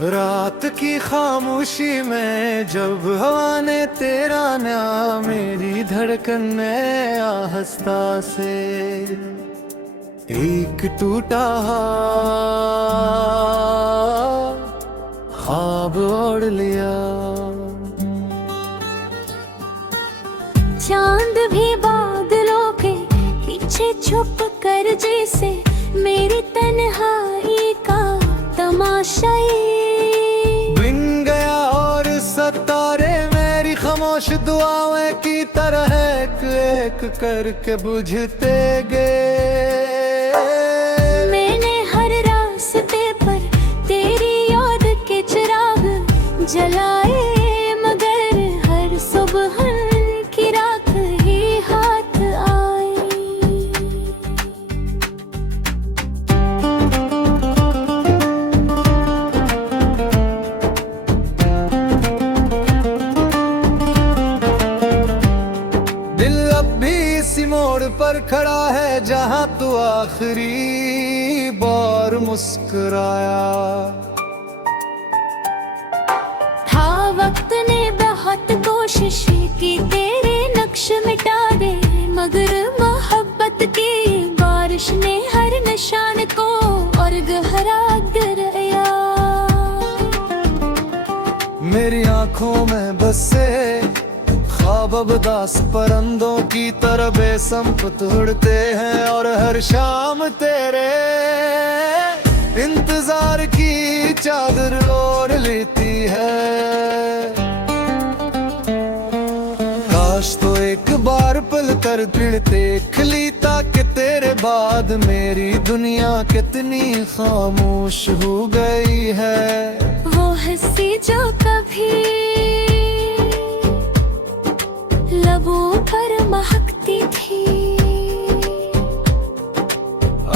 रात की खामोशी में जब हवा ने तेरा नाम मेरी धड़कन में आहिस्ता से एक टूटा ख्वाब ओढ़ लिया। चांद भी बादलों के पीछे छुप कर जैसे मेरी तन्हाई का तमाशाई बिन गया और सितारे मेरी खामोश दुआएं की तरह एक एक करके बुझते गए। मैंने हर रास्ते पर तेरी याद के चिराग जलाए, मगर हर सुबह की रात ही हाथ आई। दिल अब भी इसी मोड़ पर खड़ा है जहां तू आखिरी बार मुस्कुराया। था वक्त ने बहुत कोशिश की तेरे नक्श मिटा दे, मगर मोहब्बत की बारिश ने हर निशान को और गहरा गिराया। मेरी आंखों में बसे ख्वाब अब दास परिंदों की तरह बेसंपत उड़ते हैं, और हर शाम तेरे इंतजार की चादर ओढ़ लेती है। काश तो एक बार पल कर दिल देख ली, ताकि तेरे बाद मेरी दुनिया कितनी खामोश हो गई है। वो हंसी जो कभी लबों पर महकती थी,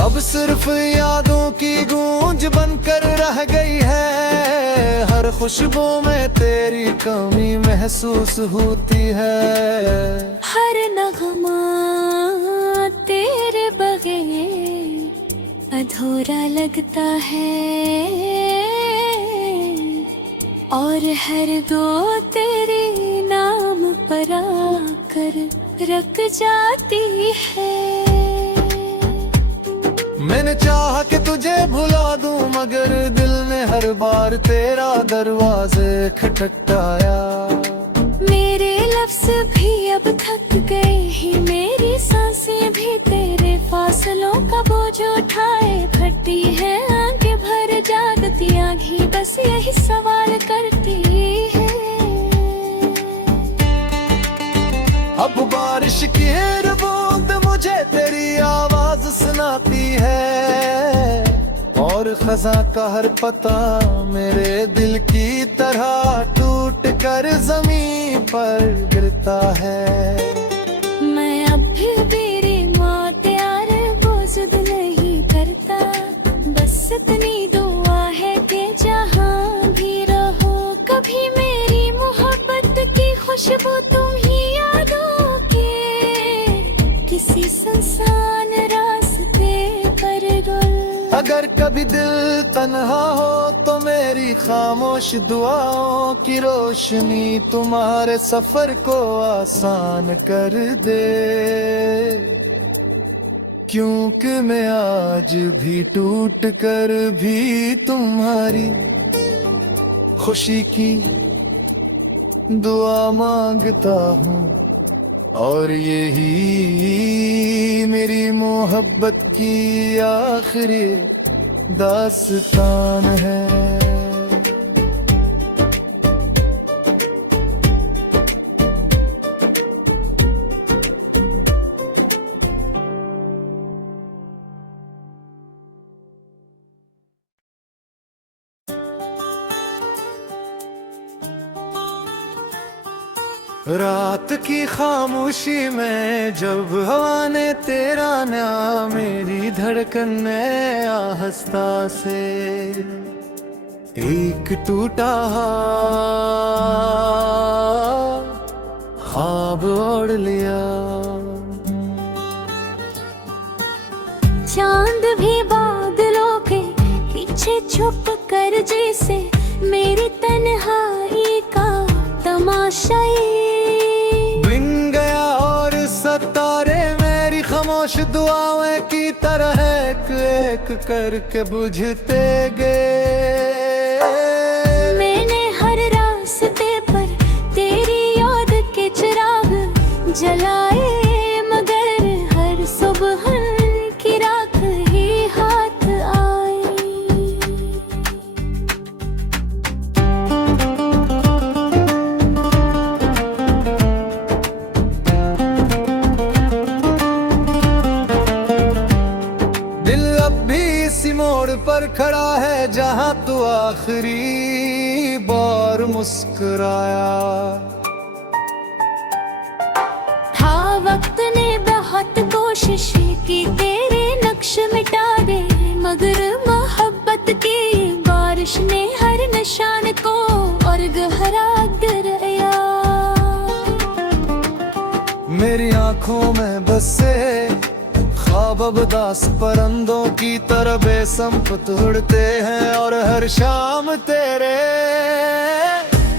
अब सिर्फ यादों की गूंज बनकर रह गई है। हर खुशबू में तेरी कमी महसूस होती है। हर नगमा तेरे बगैर अधूरा लगता है, और हर दो तेरे नाम पर आकर रख जाती है। मैंने चाहा कि तुझे भुला दूं, मगर दिल ने हर बार तेरा दरवाजे खटखटाया। मेरे लफ्ज़ भी अब थक गए ही, मेरी सांसें भी तेरे फासलों का बोझ उठाए भरती है। आंखें भर जागती आँखें बस यही सवाल करती है। अब बारिश की हर बूंद मुझे तेरी आवाज सुनाती है, और खजा का हर पता मेरे दिल की तरह टूट कर जमीन पर गिरता है। मैं अब भी तेरी मौत यार बोझद नहीं करता, बस इतनी दुआ है कि जहाँ भी रहो कभी मेरी मोहब्बत की खुशबू तुम ही यादों के किसी सुनसान रास्ते पर गुल। अगर कभी दिल तन्हा हो तो मेरी खामोश दुआओं की रोशनी तुम्हारे सफर को आसान कर दे, क्योंकि मैं आज भी टूट कर भी तुम्हारी खुशी की दुआ मांगता हूँ। और यही मेरी मोहब्बत की आखिरी दास्तान है। रात की खामोशी में जब हवा ने तेरा नाम मेरी धड़कन में आहिस्ता से एक टूटा ख्वाब ओढ़ लिया। चांद भी बादलों के पीछे छुप कर जैसे मेरी तन्हाई का तमाशा ये। बिन गया और सितारे मेरी खामोश दुआएं की तरह एक एक करके बुझते गए। मैंने हर रास्ते पर तेरी याद के चिराग जलाए, मगर हर सुबह की रात ही हाथ आई। दिल अब भी इसी मोड़ पर खड़ा है जहां तू आखिरी बार मुस्कुराया। था वक्त ने बहुत कोशिश की तेरे नक्श मिटा दे, मगर मोहब्बत की बारिश ने हर निशान को और गहरा गिराया। मेरी आंखों में बसे ख्वाब अब दास परिंदों की तरह बेसंपत उड़ते हैं, और हर शाम तेरे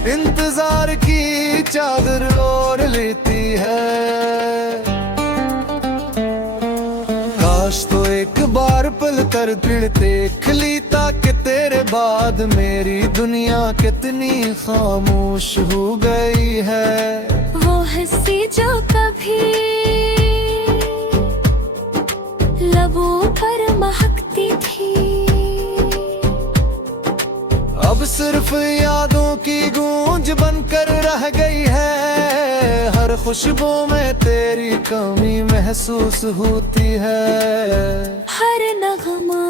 इंतजार की चादर ओढ़ लेती है। काश तो एक बार पल कर दिल देख ली, ताकि तेरे बाद मेरी दुनिया कितनी खामोश हो गई है। वो हंसी जो कभी लबों पर महकती थी, अब सिर्फ यादों की गूंज बनकर रह गई है। हर खुशबू में तेरी कमी महसूस होती है। हर नगमा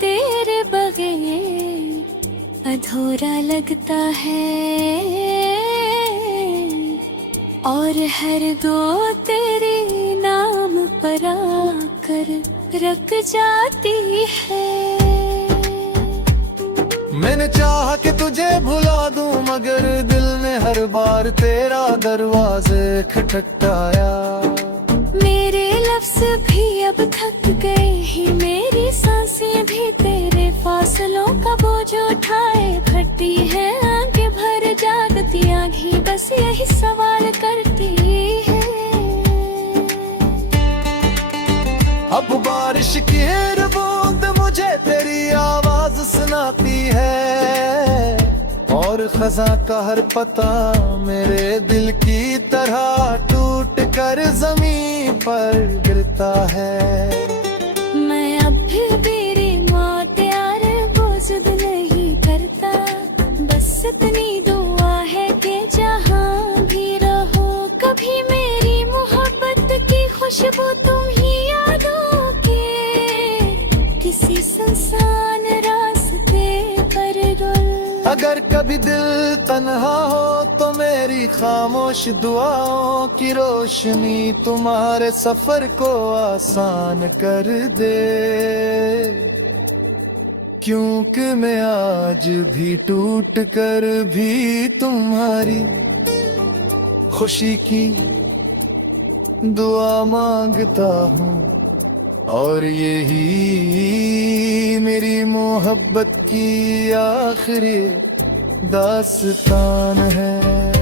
तेरे बगैर अधूरा लगता है, और हर दो तेरे नाम पर आकर रख जाती है। मैंने चाहा कि तुझे भुला दूं, मगर दिल ने हर बार तेरा दरवाजे खटखटाया। मेरे लफ्ज भी अब थक गए ही, मेरी सांसें भी तेरे फासलों का बोझ उठाए। फटी है आंखें भर जागती आँखें बस यही सवाल करती है। अब बारिश की हर बूंद मुझे तेरी आवाज सुनाती है, और खज़ां का हर पता मेरे दिल की तरह टूट कर जमीन पर गिरता है। मैं अब भी तेरी मौत यार बोझ नहीं करता, बस इतनी दुआ है कि जहाँ भी रहो कभी मेरी मोहब्बत की खुशबू तुम ही यादों के किसी सुनसान रास्ते पर रुल। अगर कभी दिल तन्हा हो तो मेरी खामोश दुआओं की रोशनी तुम्हारे सफर को आसान कर दे, क्योंकि मैं आज भी टूट कर भी तुम्हारी खुशी की दुआ मांगता हूँ। और यही मेरी मोहब्बत की आखिरी दास्तान है।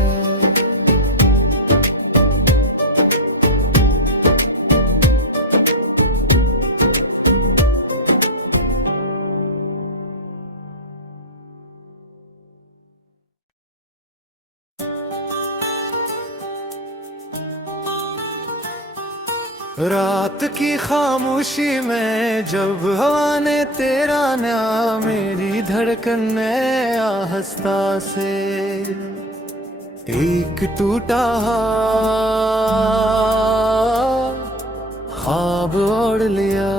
रात की खामोशी में जब हवा ने तेरा नाम मेरी धड़कन ने आहिस्ता से एक टूटा ख्वाब ओढ़ लिया।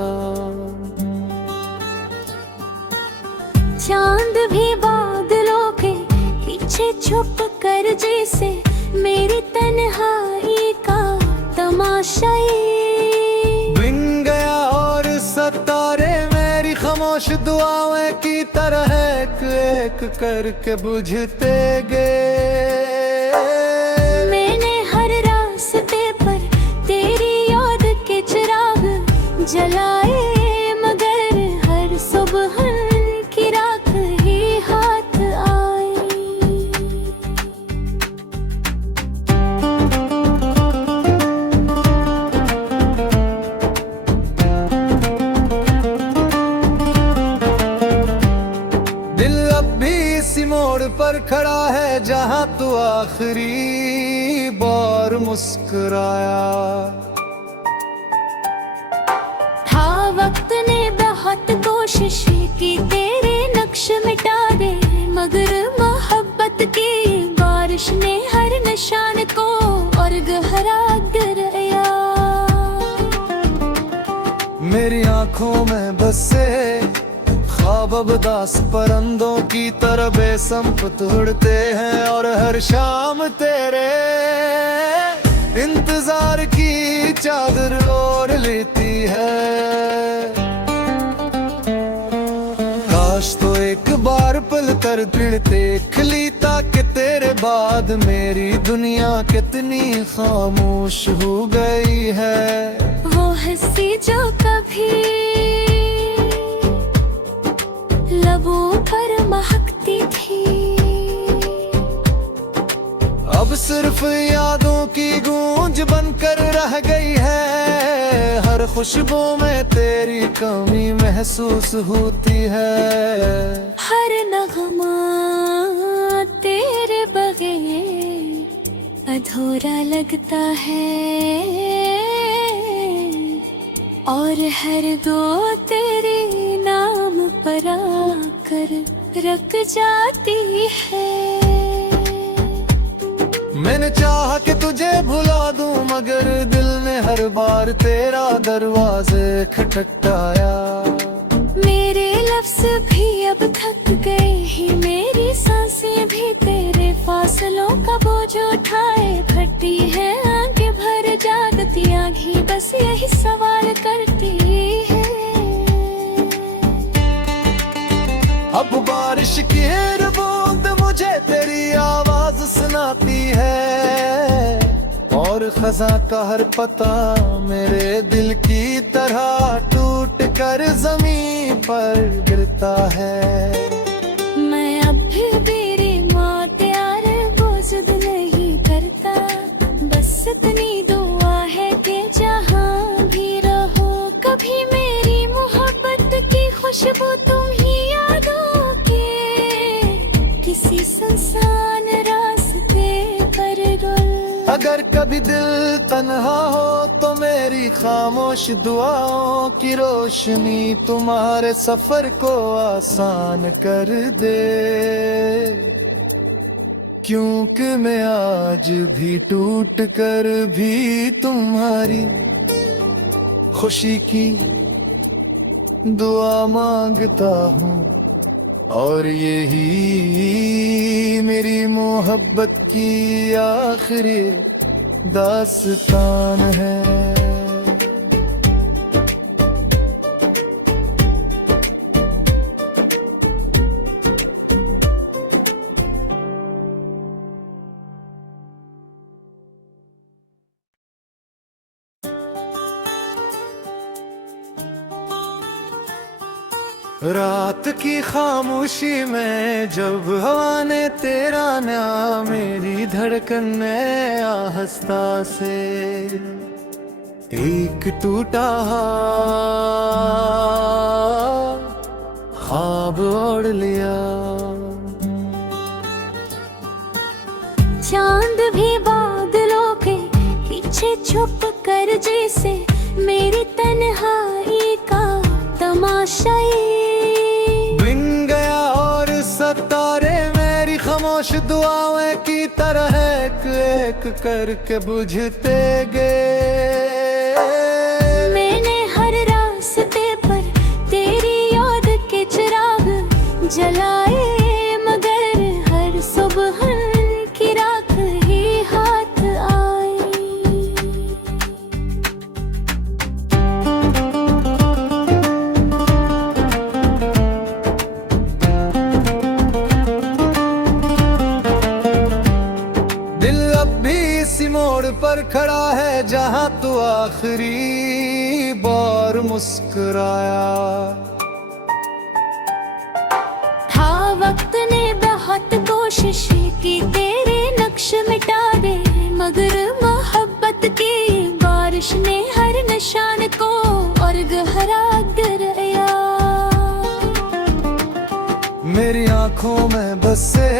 चांद भी बादलों के पीछे छुप कर जैसे मेरी तन्हाई का तमाशा बिन गया और सितारे मेरी खामोश दुआएं की तरह एक एक करके बुझते गए। मैंने हर रास्ते पर तेरी याद के चिराग जलाए, मगर हर सुबह की रात ही खड़ा है जहां तू आखिरी बार मुस्कुराया। था वक्त ने बहुत कोशिश की तेरे नक्श मिटा दे, मगर मोहब्बत की बारिश ने हर निशान को और गहरा गिराया। मेरी आंखों में बसे ख्वाब अब दास परिंदों की तरह बेसंपत उड़ते हैं, और हर शाम तेरे इंतजार की चादर ओढ़ लेती है। काश तो एक बार पल कर दिल देख ली, ताकि तेरे बाद मेरी दुनिया कितनी खामोश हो गई है। वो हंसी जो कभी लबों पर महकती थी, अब सिर्फ यादों की गूंज बनकर रह गई है। हर खुशबू में तेरी कमी महसूस होती है। हर नगमा तेरे बगैर अधूरा लगता है, और हर दो तेरे नाम पर आकर रख जाती है। मैंने चाहा कि तुझे भुला दूं, मगर दिल ने हर बार तेरा दरवाजे खटखटाया। मेरे लफ्ज भी अब थक गए ही, मेरी सांसें भी तेरे फासलों का बोझ उठाए फटी है। आंखें भर जागती आँखें बस यही सवाल करती है। अब बारिश की हर बूंद मुझे तेरी आवाज सुनाती है, और खजा का हर पता मेरे दिल की तरह टूट कर जमीन पर गिरता है। मैं अब भी तेरी मौत यार बोझ नहीं करता, बस इतनी दुआ है कि जहाँ भी रहो कभी मेरी मोहब्बत की खुशबू तुम ही यादों के किसी सुनसान रास्ते पर गुल। अगर कभी दिल तन्हा हो तो मेरी खामोश दुआओं की रोशनी तुम्हारे सफर को आसान कर दे, क्योंकि मैं आज भी टूट कर भी तुम्हारी खुशी की दुआ मांगता हूँ। और यही मेरी मोहब्बत की आखिरी दास्तान है। रात की खामोशी में जब हवा ने तेरा नाम, मेरी धड़कन ने आहिस्ता से एक टूटा ख्वाब ओढ़ लिया। चांद भी बादलों के पीछे छुप कर जैसे मेरी तन्हाई का तमाशाई बिन गया, और सितारे मेरी खामोश दुआएं की तरह एक एक करके बुझते गए। मैंने हर रास्ते पर तेरी याद के चिराग जलाए, मगर हर सुबह की रात ही हाथ आई। मोड़ पर खड़ा है जहां तू आखिरी बार मुस्कुराया। था वक्त ने बहुत कोशिश की तेरे नक्श मिटा दे, मगर मोहब्बत की बारिश ने हर निशान को और गहरा गिराया। मेरी आंखों में बसे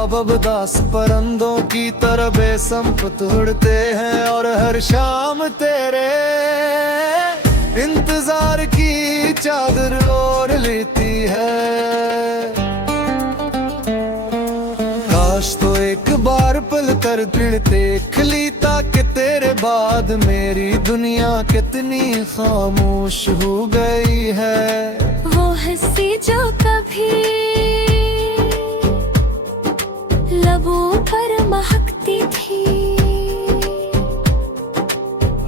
ख्वाब अब दास परंदों की तरह बेसंपत उड़ते हैं और हर शाम तेरे इंतजार की चादर ओढ़ लेती है। काश तो एक बार पल कर दिल देख लीता कि तेरे बाद मेरी दुनिया कितनी खामोश हो गई है। वो हंसी जो कभी लबों पर महकती थी,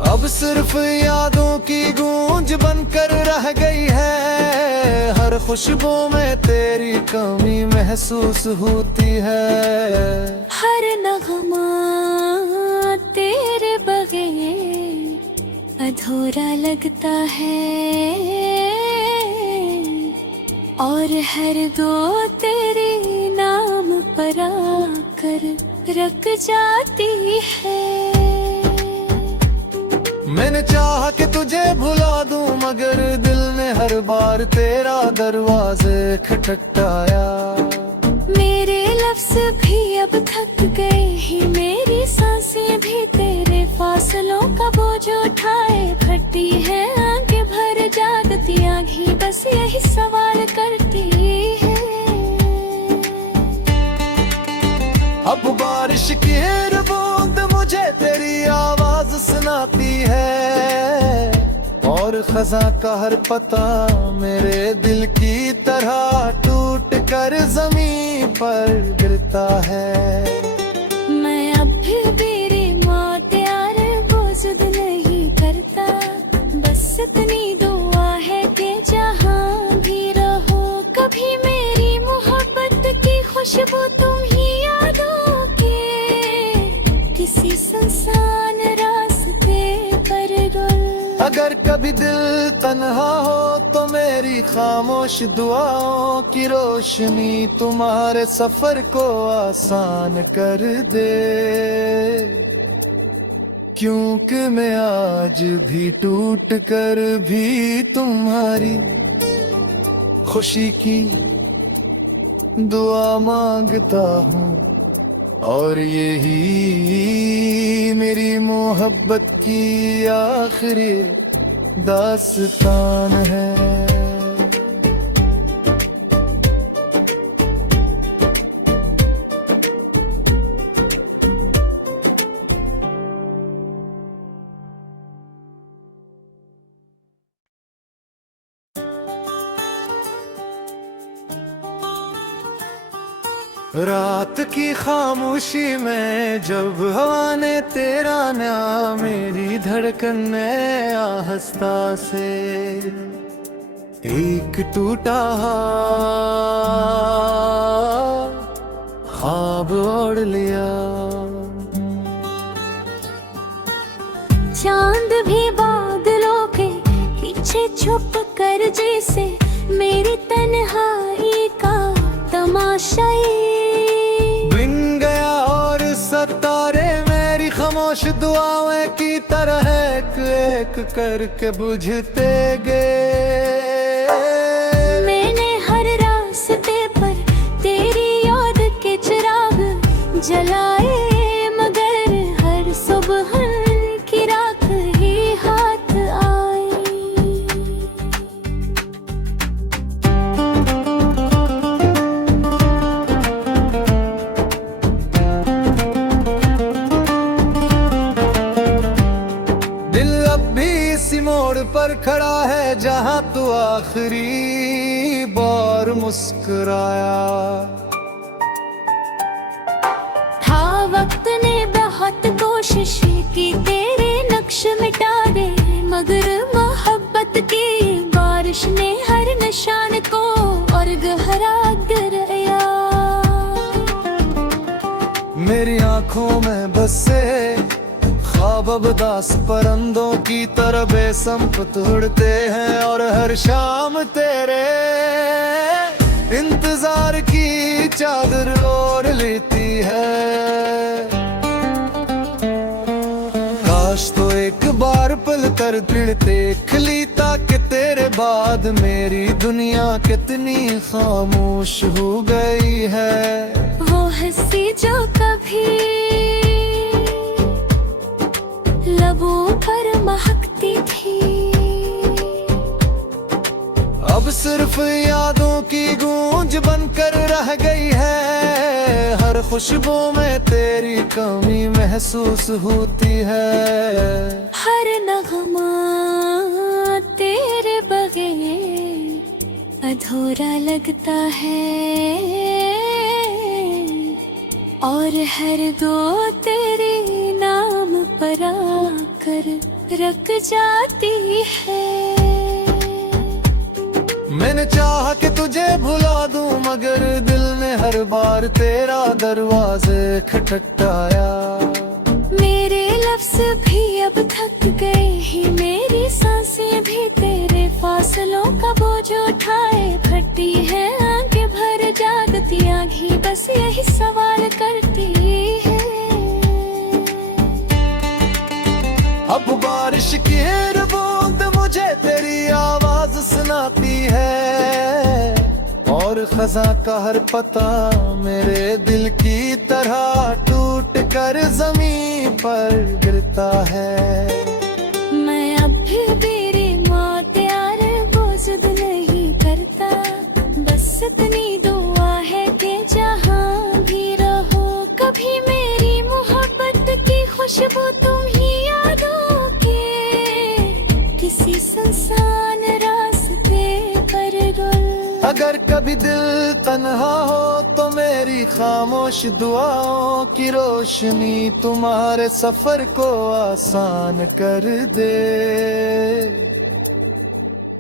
अब सिर्फ यादों की गूंज बनकर रह गई है। हर खुशबू में तेरी कमी महसूस होती है। हर नगमा तेरे बगैर अधूरा लगता है, और हर दो तेरे नाम पर आकर रख जाती है। मैंने चाहा कि तुझे भुला दूं, मगर दिल ने हर बार तेरा दरवाजे खटखटाया। मेरे लफ्ज़ भी अब थक गए ही, मेरी सांसें भी तेरे फासलों का बोझ उठाए फटी है। आंखें भर जागती आँखें बस यही सवाल करती है। अब बारिश की हर बूंद मुझे तेरी आवाज सुनाती है, और खजा का हर पता मेरे दिल की तरह टूट कर जमीन पर गिरता है। मैं अब भी तेरी मौत यार बोझ नहीं करता, बस इतनी दुआ है कि जहाँ भी रहो कभी मेरी मोहब्बत की खुशबू तुम ही यादों के किसी सुनसान रास्ते पर गुल। अगर कभी दिल तन्हा हो तो मेरी खामोश दुआओं की रोशनी तुम्हारे सफर को आसान कर दे, क्योंकि मैं आज भी टूट कर भी तुम्हारी खुशी की दुआ मांगता हूँ। और यही मेरी मोहब्बत की आखिरी दास्तान है। रात की खामोशी में जब हवा ने तेरा नाम मेरी धड़कन ने आहिस्ता से एक टूटा ख्वाब ओढ़ लिया। चांद भी बादलों के पीछे छुप कर जैसे मेरी तन्हाई का तमाशाई बिन गया, और सितारे मेरी खामोश दुआएं की तरह एक एक करके बुझते गए। मैंने हर रास्ते पर तेरी याद के चिराग जलाए, मगर हर सुबह की रात ही हाथ आई। मोड़ पर खड़ा है जहां तू आखिरी बार मुस्कुराया था। वक्त ने बहुत कोशिश की तेरे नक्श मिटा दे, मगर मोहब्बत की बारिश ने हर निशान को और गहरा गिराया। मेरी आंखों में बसे ख्वाब अब दास परंदों की तरह बेसंपत उड़ते हैं, और हर शाम तेरे इंतजार की चादर ओढ़ लेती है। काश तो एक बार पल कर दिल देख ली ताकि तेरे बाद मेरी दुनिया कितनी खामोश हो गई है। वो हंसी जो कभी लबों पर महकती थी, अब सिर्फ यादों की गूंज बनकर रह गई है। हर खुशबू में तेरी कमी महसूस होती है। हर नगमा तेरे बगैर अधूरा लगता है, और हर गो तेरे नाम पर आकर रख जाती है। मैंने चाहा कि तुझे भुला दूं, मगर दिल ने हर बार तेरा दरवाजे खटखटाया। मेरे लफ्ज़ भी अब थक गए ही, मेरी सांसें भी तेरे फासलों का बोझ उठाए। फटी है आंखें भर जागती आँखें, बस यही सवाल करती है। अब बारिश की हर बूंद मुझे तेरी आवाज सुनाती है, और खजा का हर पता मेरे दिल की तरह टूट कर जमीन पर गिरता है। मैं अब भी तेरी मौत यार बोझ नहीं करता, बस इतनी दुआ है कि जहाँ भी रहो कभी मेरी मोहब्बत की खुशबू तुम ही यादों के किसी सुनसान रास्ते पर रुल। अगर कभी दिल तन्हा हो तो मेरी खामोश दुआओं की रोशनी तुम्हारे सफर को आसान कर दे,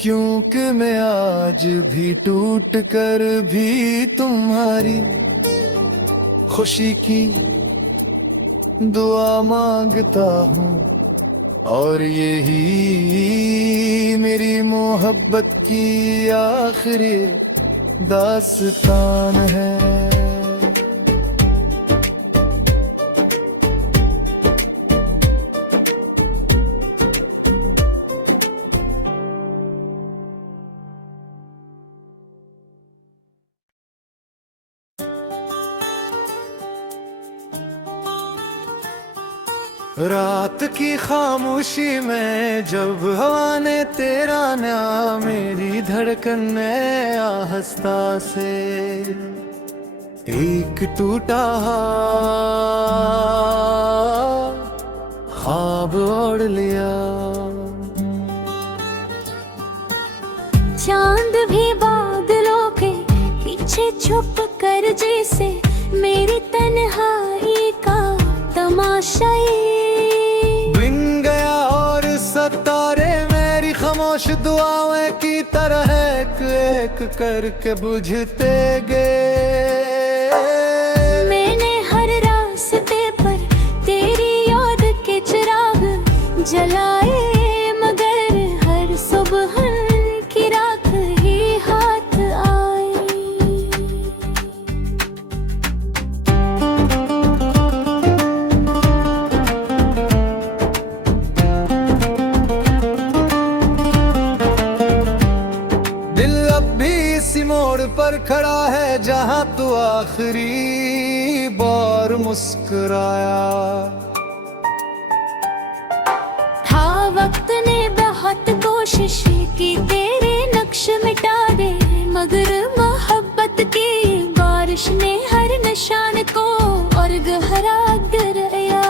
क्योंकि मैं आज भी टूट कर भी तुम्हारी खुशी की दुआ मांगता हूँ। और यही मेरी मोहब्बत की आखिरी दास्तान है। रात की खामोशी में जब हवा ने तेरा नाम, मेरी धड़कन ने आहिस्ता से एक टूटा ख्वाब ओढ़ लिया। चांद भी बादलों के पीछे छुप कर जैसे मेरी तन्हाई का तमाशाई बिन गया, और सितारे मेरी खामोश दुआएं की तरह एक एक करके बुझते गए। मैंने हर रास्ते पर तेरी याद के चिराग जलाए, मगर हर सुबह की रात ही हाथ आई। दिल अब भी इसी मोड़ पर खड़ा है जहां तू आखिरी बार मुस्कुराया। था वक्त ने बहुत कोशिश की तेरे नक्श मिटा दे, मगर मोहब्बत की बारिश ने हर निशान को और गहरा गिराया।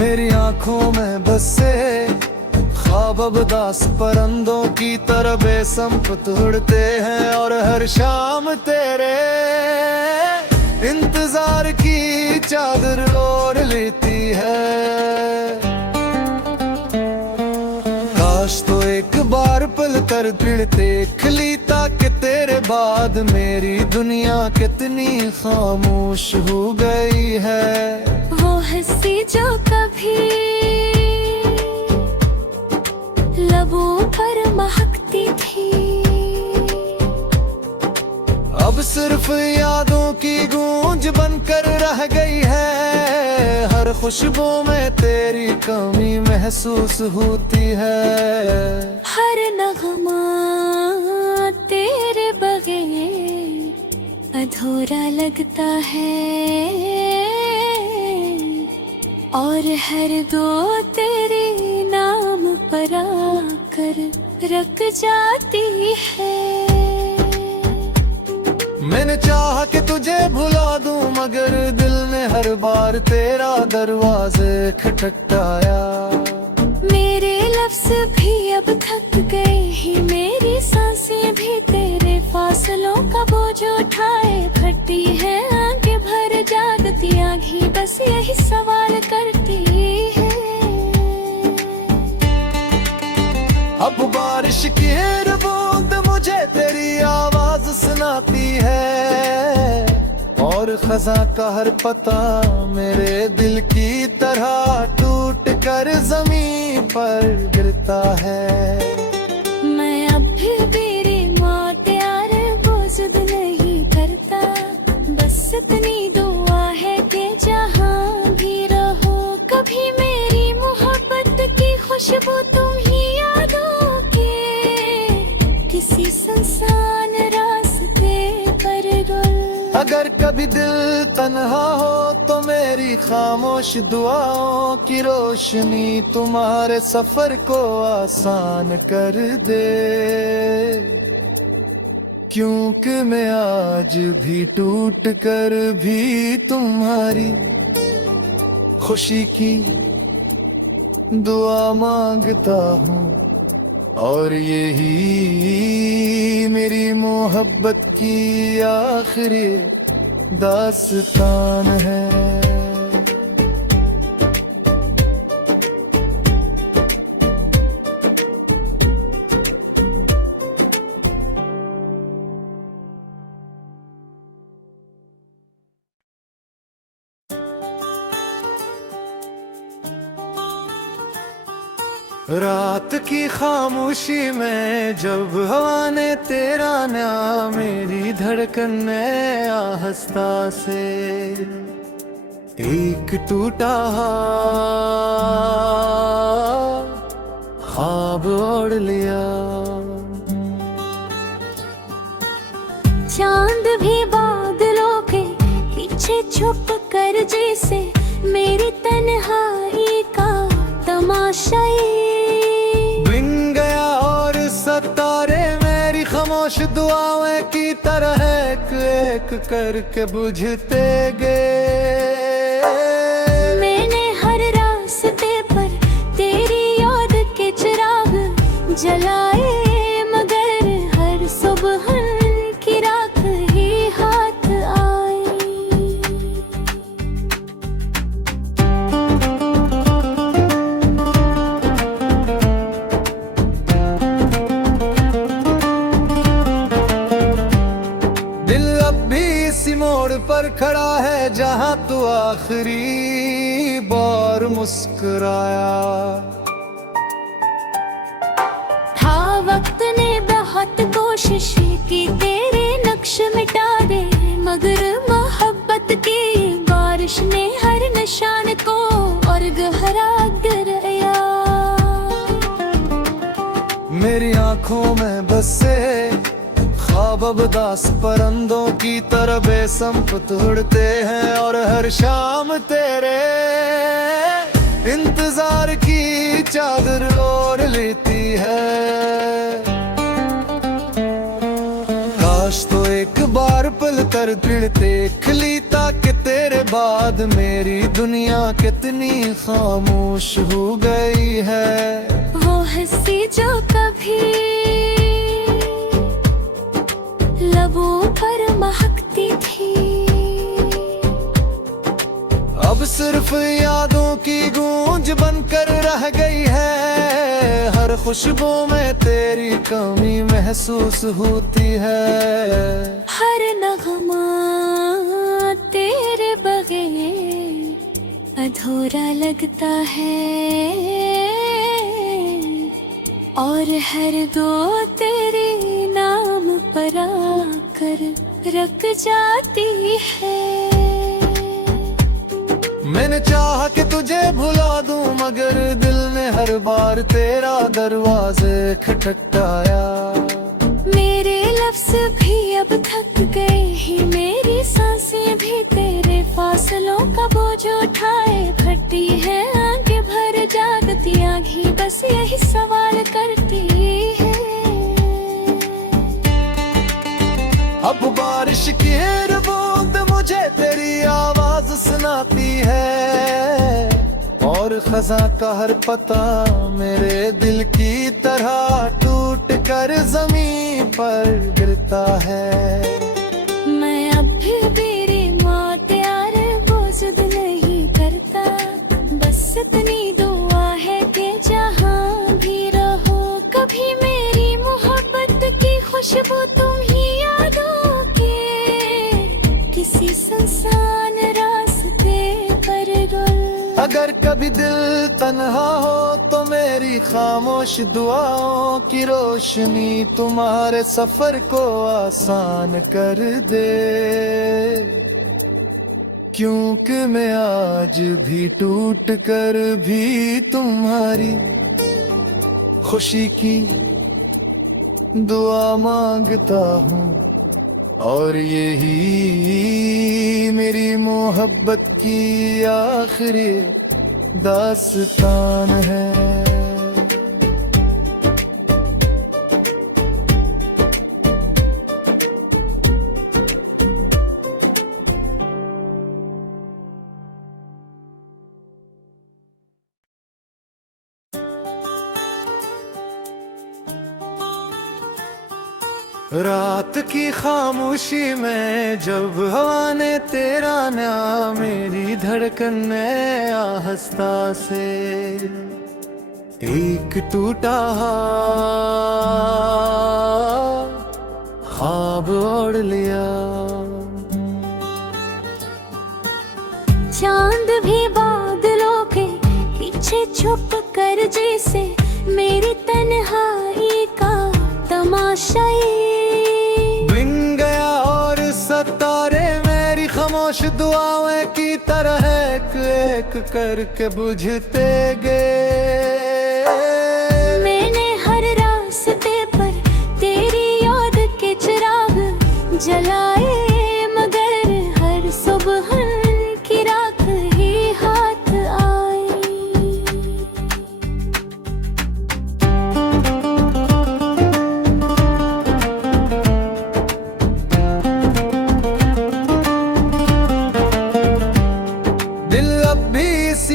मेरी आंखों में बसे ख्वाब अब दास परिंदों की तरह बेसंपत उड़ते हैं, और हर शाम तेरे इंतजार की चादर ओढ़ लेती है। काश तो एक बार पल कर दिल देख ली ताकि तेरे बाद मेरी दुनिया कितनी खामोश हो गई है। वो हंसी जो कभी लबों पर महकती थी, अब सिर्फ यादों की गूंज बनकर रह गई है। हर खुशबू में तेरी कमी महसूस होती है। हर नगमा तेरे बगैर अधूरा लगता है, और हर दो तेरे नाम पर आकर रख जाती है। मैंने चाहा कि तुझे भुला दूं, मगर दिल ने हर बार तेरा दरवाजे खटखटाया। मेरे लफ्ज भी अब थक गए ही, मेरी सांसें भी तेरे फासलों का बोझ उठाए फटी है। आंखें भर जागती आँखें बस यही सवाल करती है। अब बारिश की हर बूंद मुझे तेरी आवाज सुनाती है, और खजा का हर पता मेरे दिल की तरह टूट कर जमीन पर गिरता है। मैं अब भी तेरी मौत यार बोझ नहीं करता, बस इतनी दुआ है कि जहाँ भी रहो कभी मेरी मोहब्बत की खुशबू तुम ही यादों के किसी सुनसान रास्ते पर गुल। अगर कभी दिल तन्हा हो तो मेरी खामोश दुआओं की रोशनी तुम्हारे सफर को आसान कर दे, क्योंकि मैं आज भी टूट कर भी तुम्हारी खुशी की दुआ मांगता हूँ। और यही मेरी मोहब्बत की आखिरी दास्तान है। रात की खामोशी में जब हवा ने तेरा नाम, मेरी धड़कन ने आहिस्ता से एक टूटा ख्वाब ओढ़ लिया। चांद भी बादलों के पीछे छुप कर जैसे मेरी तन्हाई का तमाशाई बिन गया, और सितारे मेरी खामोश दुआएं की तरह एक एक करके बुझते गए। मैंने हर रास्ते पर तेरी याद के चिराग जलाए, मगर हर सुबह की रात ही हाथ आई। दिल अब भी इसी मोड़ पर खड़ा है जहां तू आखिरी बार मुस्कुराया। था वक्त ने बहुत कोशिश की तेरे नक्श मिटा दे, मगर मोहब्बत की बारिश ने हर निशान को और गहरा गिराया। मेरी आंखों में बसे ख्वाब अब दास परिंदों की तरह बेसंपत उड़ते हैं, और हर शाम तेरे इंतजार की चादर ओढ़ लेती है। काश तो एक बार पल कर दिल देख ली, ताकि तेरे बाद मेरी दुनिया कितनी खामोश हो गई है। वो हंसी जो कभी लबों पर महकती थी, अब सिर्फ यादों की गूंज बनकर रह गई है। हर खुशबू में तेरी कमी महसूस होती है। हर नगमा तेरे बगैर अधूरा लगता है, और हर दो तेरे नाम पर आकर रख जाती है। मैंने चाहा कि तुझे भुला दूं, मगर दिल ने हर बार तेरा दरवाजे खटखटाया। मेरे लफ्ज भी अब थक गए ही, मेरी सांसें भी तेरे फासलों का बोझ उठाए भरती है। आंखें भर जागती आँखें बस यही सवाल करती है। अब बारिश की हर बूंद मुझे तेरी आवाज सुनाती है, और खजा का हर पता मेरे दिल की तरह टूट कर जमीन पर गिरता है। मैं अब भी तेरी मौत यार बोझ नहीं करता, बस इतनी दुआ है कि जहाँ भी रहो कभी मेरी मोहब्बत की खुशबू तुम ही यादों के किसी सुनसान रास्ते पर गुल। अगर कभी दिल तन्हा हो तो मेरी खामोश दुआओं की रोशनी तुम्हारे सफर को आसान कर दे, क्योंकि मैं आज भी टूट कर भी तुम्हारी खुशी की दुआ मांगता हूँ, और यही मेरी मोहब्बत की आखिरी दास्तान है। रात की खामोशी में जब हवा ने तेरा नाम मेरी धड़कन ने आहिस्ता से एक टूटा ख्वाब ओढ़ लिया। चांद भी बादलों के पीछे छुप कर जैसे मेरी तन्हाई का तमाशाई बिन गया, और सितारे मेरी खामोश दुआएं की तरह एक एक करके बुझते गए। मैंने हर रास्ते पर तेरी याद के चिराग जलाए, मगर हर सुबह की रात ही हाथ आई।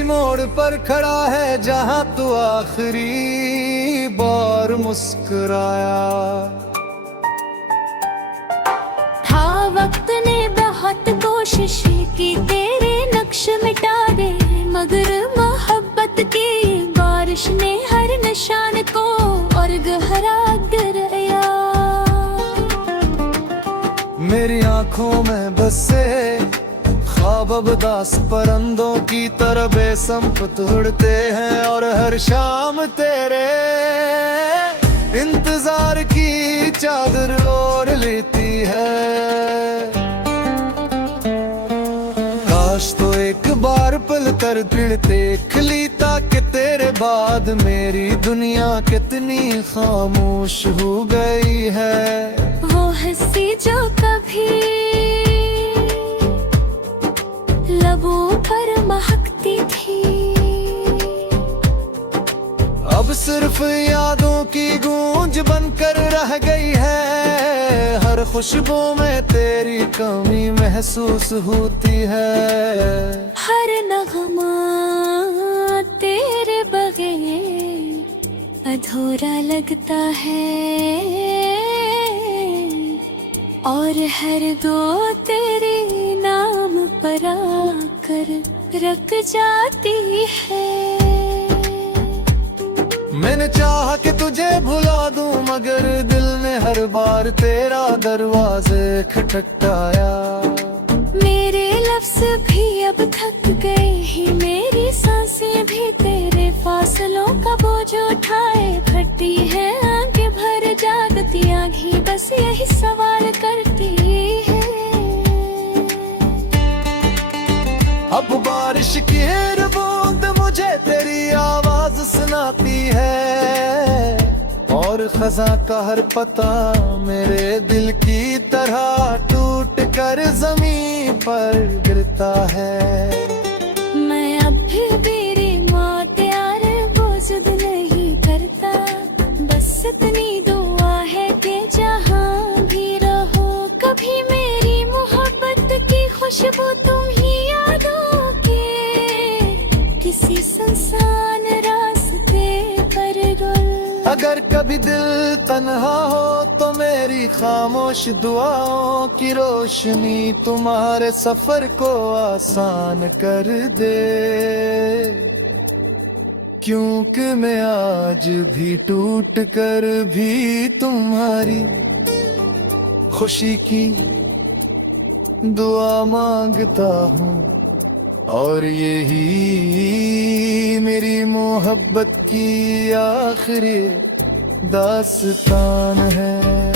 मोड़ पर खड़ा है जहां तू आखिरी बार मुस्कुराया था। वक्त ने बहुत कोशिश की तेरे नक्श मिटा दे, मगर मोहब्बत की बारिश ने हर निशान को और गहरा गिराया। मेरी आंखों में बसे ख्वाब अब दास परिंदों की तरह बेसंपत उड़ते हैं, और हर शाम तेरे इंतजार की चादर ओढ़ लेती है। काश तो एक बार पल कर दिल देख ली, ताकि तेरे बाद मेरी दुनिया कितनी खामोश हो गई है। वो हंसी जो कभी लबों पर महकती थी, अब सिर्फ यादों की गूंज बनकर रह गई है। हर खुशबू में तेरी कमी महसूस होती है। हर नगमा तेरे बगैर अधूरा लगता है, और हर दो तेरे नाम पर आकर रख जाती है। मैंने चाहा कि तुझे भुला दूं, मगर दिल ने हर बार तेरा दरवाजे खटखटाया। मेरे लफ्ज भी अब थक गए ही, मेरी सांसें भी तेरे फासलों का बोझ उठाए भरती है। आंखें भर जागती आँखें बस यही सवाल करती है। अब बारिश की और खजा का हर पता मेरे दिल की तरह टूट कर जमीन पर गिरता है। मैं अब भी तेरी मौत यार बोझद नहीं करता, बस इतनी दुआ है कि जहाँ भी रहो कभी मेरी मोहब्बत की खुशबू तुम ही यादों के किसी सुनसान रास्ते पर गुल। अगर कभी दिल तन्हा हो तो मेरी खामोश दुआओं की रोशनी तुम्हारे सफर को आसान कर दे, क्योंकि मैं आज भी टूट कर भी तुम्हारी खुशी की दुआ मांगता हूँ, और यही मेरी मोहब्बत की आखिरी दास्तान है।